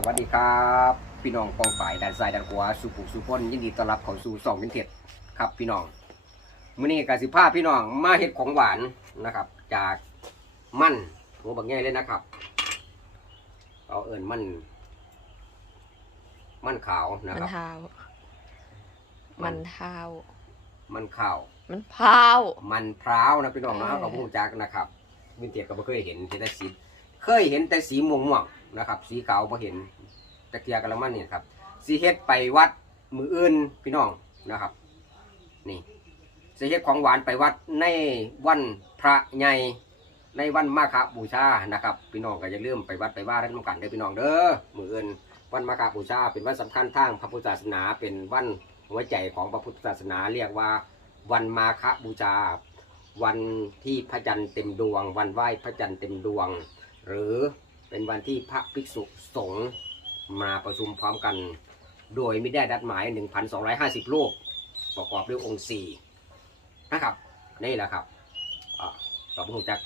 สวัสดีครับพี่น้องกองฝ่ายด้านซ้ายด้านขวาสุขุสุพนยินดีต้อนรับเข้าสู่สองวินเทจครับพี่น้องมื้อนี้กสิภาพพี่น้องมาเฮ็ดของหวานนะครับ จากมันหัวบักใหญ่เลยนะครับ เอาเอิญมัน มันขาวนะมันครับ เท้ามันเท้ามันขาว มันพร้าวมันพร้าวนะพี่น้องนะเออกับผู้จักนะครับวินเทจก็บ่เคยเห็นเห็นแต่สีเคยเห็นแต่สีม่วงม่วงๆ นะครับ สีขาวบ่เห็นตะเกียกระมันนี่ยครับสีเฮ็ดไปวัดมืออื่นพี่น้องนะครับ นี่สีเฮ็ดของหวานไปวัดในวันพระใหญ่ในวันมาฆบูชานะครับ พี่น้องก็อย่าลืมไปวัดไปว่าทั้งกันเด้อพี่น้องเด้อมืออื่นวันมาฆบูชา เป็นวันสำคัญทางพระพุทธศาสนา เป็นวันหัวใจของพระพุทธศาสนา เรียกว่าวันมาฆบูชา วันที่พระจันทร์เต็มดวง วันไหว้พระจันทร์เต็มดวง หรือ เป็นวันที่พระภิกษุสงฆ์มาประชุมพร้อมกัน โดยไม่ได้ดัดหมาย 1,250 รูป ประกอบด้วยองค์สี่นะครับ นี่แหละครับอ่าก็คงจัก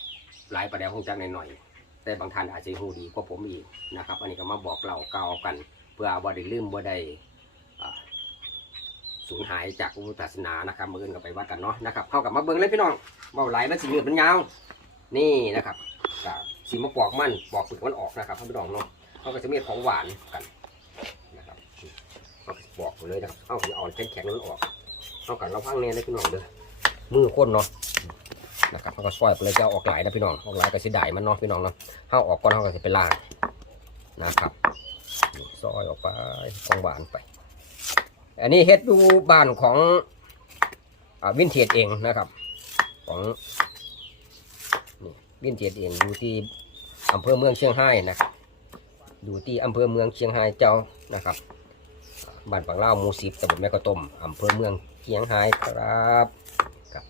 หลายประเดี๋ยวคงจักหน่อยๆแต่บางท่านอาจจะหูดีกว่าผมอีกนะครับ อันนี้ก็มาบอกเล่าเก่ากัน เพื่อบ่ได้ลืมบ่ได้สูญหายจากพุทธศาสนานะครับมืออื่นก็ไปวัดกันเนาะนะครับเข้ากับมาเบิ้งเลยพี่น้องเบาไหลมันสีเหลืองมันยาวนี่นะครับ สีมะปอกมันปอกเปลือกมันออกนะครับพี่น้องเนาะเขาก็จะมีของหวานกันนะครับเขาก็จะปอกไปเลยนะครับเอาจะอ่อนแข็งๆนั้นออกเอากันเราพังเนี่ยนะพี่น้องเด้อมือข้นเนาะนะครับเขาก็ซอยไปเลยจะออกหลายนะพี่น้องออกหลายก็เสียดายมันเนาะพี่น้องเนาะเขาออกก่อนเขาก็จะไปล้างนะครับซอยออกไปของหวานไป อันนี้เฮ็ดดูบ้านของอวินเทจเองนะครับ ของวินเทจเองอยู่ที่ อำเภอเมืองเชียงรายนะครับอยู่ที่อำเภอเมืองเชียงรายเจ้านะครับบ้านปังเล่ามูสิบตำบลแม่กระต้มอำเภอเมืองเชียงรายครับครับ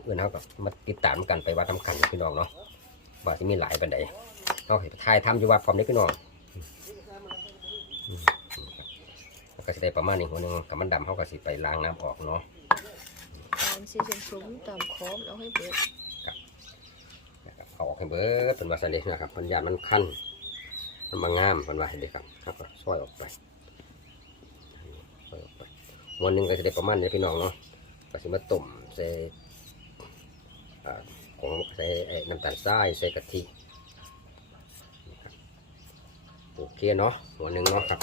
เพื่อนเขากับมาติดตามกันไปวัดทำกันพี่น้องเนาะว่าที่มีหลายปันใดเขาเห็นทายทำอยู่วัดพร้อมนี้พี่น้องมันก็จะได้ประมาณนี้หัวหนึงกับมันดำเขาก็สิไปล้างน้ำออกเนาะตามซีเซนซุ้มตามค้มแล้วให้เบิด นะครับเอาออก ให้เบิดเป็นวาสเลนะครับมันยานมันคันมันบางงามเป็นว่าเห็นเลยครับครับก็ซอยออกไปซอยออกไปหัวหนึ่งก็จะได้ประมาณนี้พี่น้องเนาะก็สิมาต้มใส่ของใส่น้ำตาลทรายใส่กะทิโอเคเนาะหัวหนึ่งเนาะครับ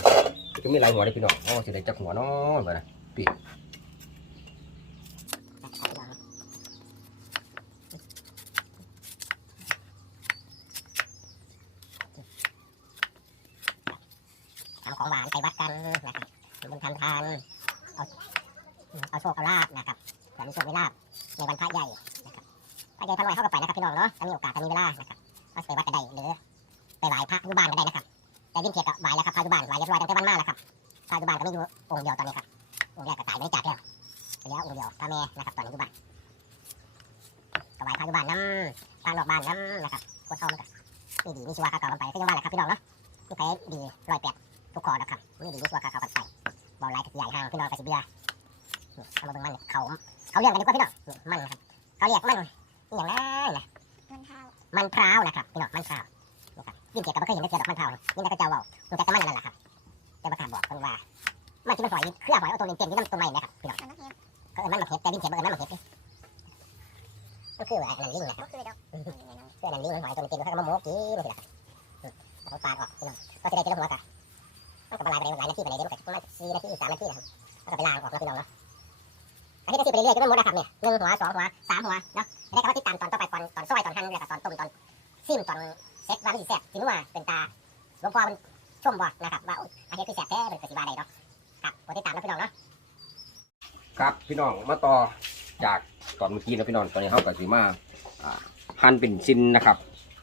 ก็มีหลายหัวเลยพี่น้องอ๋อสิได้จักหัวเนาะไปนะปีทำของหวานไปวัดกันนะครับทำบุญทำทานเอาเอาโช คเอาลาบนะครับเผื่อมีโชคมีลาบในวันพระใหญ่นะครับพระใหญ่พระลอยเข้ากันไปนะครับพี่น้องเนาะถ้ามีโอกาสถ้ามีเวลานะครับก็ไปวัดกันได้หรือไปไหว้พระอยุบานก็ได้นะครับแต่วินเทียก็ไหว้แล้วครับพระอยุบานไหว้เรียบร้อยตั้งแต่วันมาแล้วครับพระอยุบานก็ไม่อยู่องค์เดียวตอนนี้ครับองค์แรกก็ตายไม่จากแล้วเหลือองค์เดียวพระแม่นะครับตอนนี้ยุบานก็ไหว้พระอยุบานน้ำพระนอกบ้านน้ำนะครับกดทองกันนี่ดีมีชีวะข้าวเก่ากันไปก็ยังว่าแหละครับพี่น้องเนาะที่ใครดีร้อยแปดทุกคอนะครับนี่ดีที่ชัวร์เขากันไป มันที่มันหอยเครือหอยเอาตัวเต็มที่น้ำตัวใหม่นะครับพี่น้องเขาเอิ้นมันมาเห็ดแต่ยิ่งเขียนเอิ้นมันมาเห็ดก็คืออะไรนั่นลิงนะครับคือนั่นลิงมันหอยตัวเต็มๆเขาก็มาโม้กี้มันสิล่ะเขาปาดออกพี่น้องก็จะได้เจอหัวกันมันก็บลายไปหลายนาทีไปเลยเดี๋ยวมันก็ประมาณสี่นาทีสามนาทีนะครับแล้วก็ไปล้างออกแล้วพี่น้องเนาะอันนี้ก็สิไปเรื่อยๆจนมันหมดนะครับเนี่ยหนึ่งหัวสองหัวสามหัวเนาะ พี่น้องมาต่อจากตอนเมื่อกี้นะพี่น้องตอนนี้เขาก็สิมาอ่าหั่นเป็นชิ้นนะครับ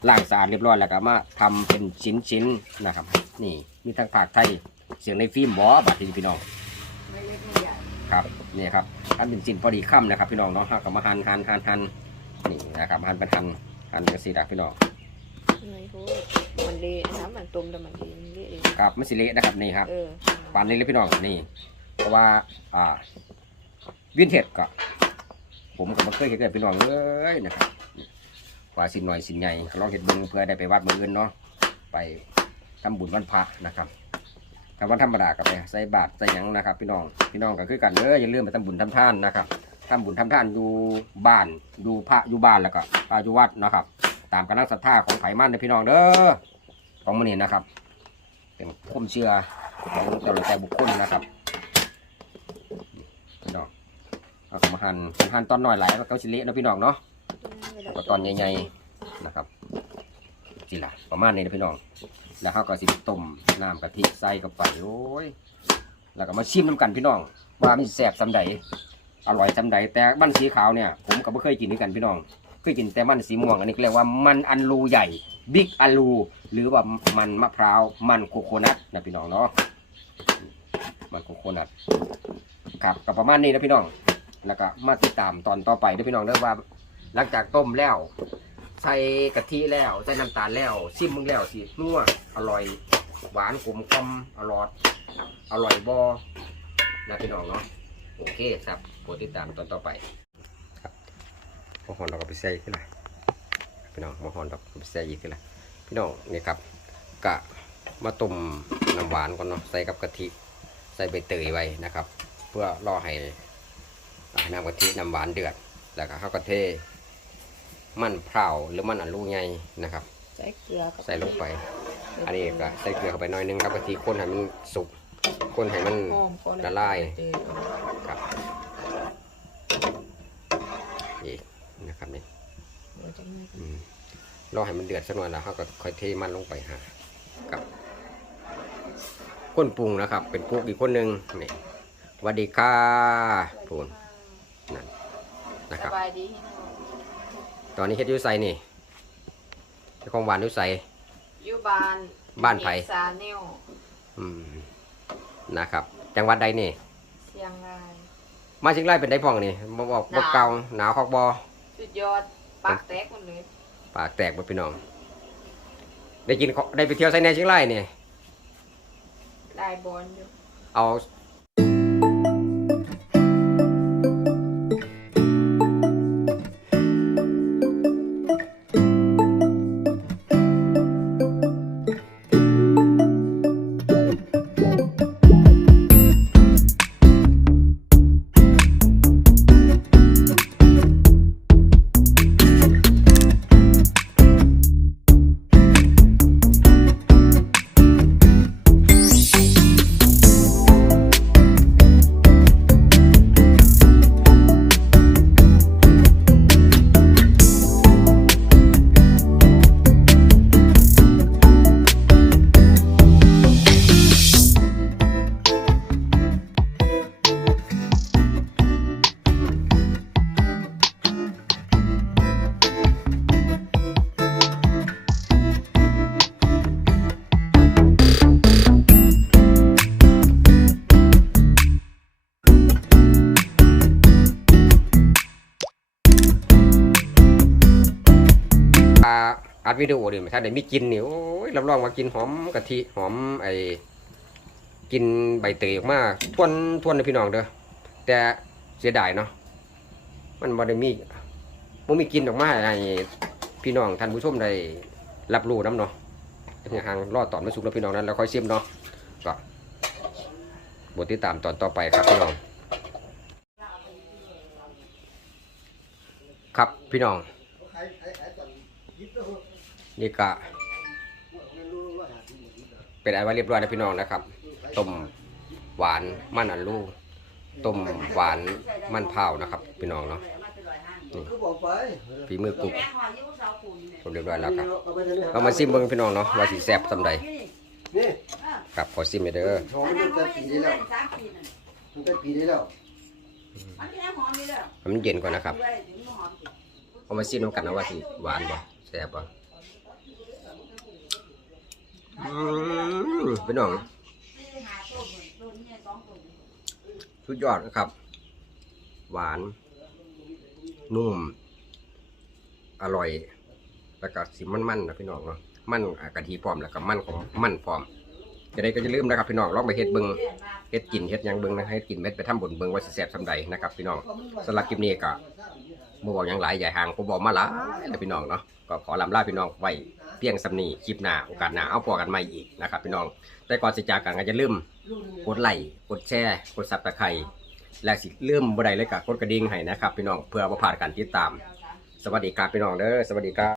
ล้างสะอาดเรียบร้อยแล้วก็มาทำเป็นชิ้นชิ้นๆนะครับ นี่มีทั้งผักไทยเสียงในฟิล์มบอบาดทีพี่น้องครับนี่ครับหั่นเป็นชิ้นพอดีค่ำนะครับ พี่น้องเนาะเขาก็มาหั่นหั่นหั่นหั่นนี่นะครับหั่นเป็นหั่นหั่นเป็นสีดักพี่น้องไม่พูดมันเละน้ำมันต้มแต่มันเองเละเองครับไม่สิเละนะครับนี่ครับเออปานนี้เลยพี่น้องนี่เพราะว่าอ่า วินเทจก็ ผมก็มาเคยเห็นกับพี่น้องเลยนะครับว่าสินหน่อยสินใหญ่ลองเห็ดเบึงเพื่อได้ไปวัดมืออื่นเนาะไปทำบุญวันพระนะครับถ้าวันธรรมดาก็ไปใส่บาตรใส่หยังนะครับ พี่น้องพี่น้องก็คือกันเด้ออย่าลืมไปทำบุญทำท่านนะครับทำบุญทำท่านอยู่บ้านอยู่พระอยู่บ้านแล้วก็พระอยู่วัดนะครับ ตามกำลังศรัทธาของไผ่มันเด้อพี่น้องเด้อของมันนี่นะครับ เป็นความเชื่อของแต่ละแต่บุคคลนะครับพี่น้อง เอามาหั่นหั่นตอนหน้อยหลายแล้วก็สิเละเนาะพี่น้องเนาะแล้วก็ตอนใหญ่ๆนะครับสิล่ะประมาณนี้นะพี่น้อง แล้วเขาก็สิต้มน้ำกะทิใส่กับไปโอ้ยแล้วก็มาชิมน้ำกันพี่น้อง ว่ามันแซ่บสำใดอร่อยสำใดแต่มันสีขาวเนี่ย ผมก็ไม่เคยกินด้วยกันพี่น้องเคยกินแต่มันสีม่วงอันนี้เรียกว่ามันอันลูใหญ่บิ๊กอันลูหรือว่ามันมะพร้าวมันโคโคนัทนะพี่น้องเนาะมันโคโคนัทครับก็ประมาณนี้นะพี่น้อง แล้วก็มาติดตามตอนต่อไปนะพี่น้องเด้อว่า หลังจากต้มแล้ว ใส่กะทิแล้วใส่น้ำตาลแล้วซิมมึงแล้วสินัวอร่อยหวานกลมกล่อมอร่อยอร่อยบอนะพี่น้องเนาะโอเคครับโปรดติดตามตอนต่อไปครับมะฮอนเราก็ไปใส่ขึ้นลยพี่น้องมะฮอนเราก็ไปใส่อีกขึ้นลยพี่น้องนี่ครับกะมาต้มน้ำหวานก่อนเนาะใส่กับกะทิใส่ใบเตยไว้นะครับ เพื่อรอให้อ่ น้ำกะทิน้ำหวานเดือด แล้วก็ข้าวกะเทมันเผาหรือมันอันลูกใหญ่นะครับ ใส่เกลือกับใส่ลงไป อันนี้ก็ใส่เกลือเข้าไปหน่อยนึงครับกะทิข้นให้มันสุกข้นให้มันหอมพอแวละลายเออครับอีกนะครับนี่เดี๋ยวจะมีอืมรอให้มันเดือดสักหน่อยแล้วเขาก็ค่อยเทมันลงไปหากับคนปรุงนะครับ เป็นกุ๊กอีกคนหนึ่งนี่หวัสดีค่ะพูน นั่นนะคสรับบายดีตอนนี้เฮ็ดอยูไซนี่เจ้าของหวานอยูไซ อยู่บ้านบ้านไผ มีสาเนวอืมนะครับ จังหวัดใดนี่ เชียงรายมาเชียงรายเป็นได้พ่องนี่บ่บอกหนาวบ่เก่าหนาวคอกบอสุดยอดปากแตกหมดเลย ปากแตกบ่พี่น้อง ได้กินของได้ไปเที่ยวไซแน่เชียงรายนี่ ได้บอลอยู่เอาอ่า อัดวิดีโอดิถ้าได้มีกินนี่โอ้ยรับรองว่ากินหอมกะทิหอมไอ้กินใบเตยออกมาทวนทวนนะพี่น้องเด้อแต่เสียดายเนาะมันบ่ได้มีบ่มีกินออกมาให้พี่น้องท่านผู้ชมได้รับรู้น้ำเนาะห่างรอดตอนมาสุกแล้วพี่น้องนั้นแล้วค่อยชิมเนาะก็บทติดตามตอนต่อไปครับพี่น้อง ครับพี่น้อง นี่ก็เป็นอะไรเรียบร้อยแล้วพี่น้องนะครับต้มหวานมันอันลูต้มหวานมันเผานะครับ พี่น้องเนาะนี่ฝีมือกุ๊กผมเรียบร้อยแล้วครับเอามาซิมเบิ้งพี่น้องเนาะว่าสิแซ่บสำใดนี่ครับขอซิมเลยเด้อหอมมันจะปีได้แล้วมันจะปีได้แล้วให้มันเย็นก่อนนะครับเอามาซิมน้ำกันนะว่าสิหวานบ่แซ่บบ่ อืมพี่น้องสุดยอดนะครับ หวาน นุ่ม อร่อย แล้วก็สิมันๆนะพี่น้องเนาะมันกะทิพร้อมแล้วก็มันของมันพร้อมจะได้ก็จะลืมนะครับพี่น้องลองไปเฮ็ดเบิงเฮ็ดกินเฮ็ดยังเบิงนะเฮ็ดกินเม็ดไปทำบุญเบิงว่าสแซ่บสำใดนะครับพี่น้องสำหรับคลิปนี้ก็บ่บอกยังหลายใหญ่ห่างผมบอกมาหลายแล้วพี่น้องเนาะก็ขอลำลาพี่น้องไว้ พียงสำนีคลิปหน้าโอกาสหน้าเอาปอกันใหม่อีกนะครับพี่น้อง แต่ก่อนสิจากกันก็จะลืมกดไลค์กดแชร์กดซับตะไคร้และสิลืมบ่ได้เลยกับกดกระดิ่งให้นะครับพี่น้องเพื่อบ่พลาดการติดตาม สวัสดีครับพี่น้องเด้อสวัสดีครับ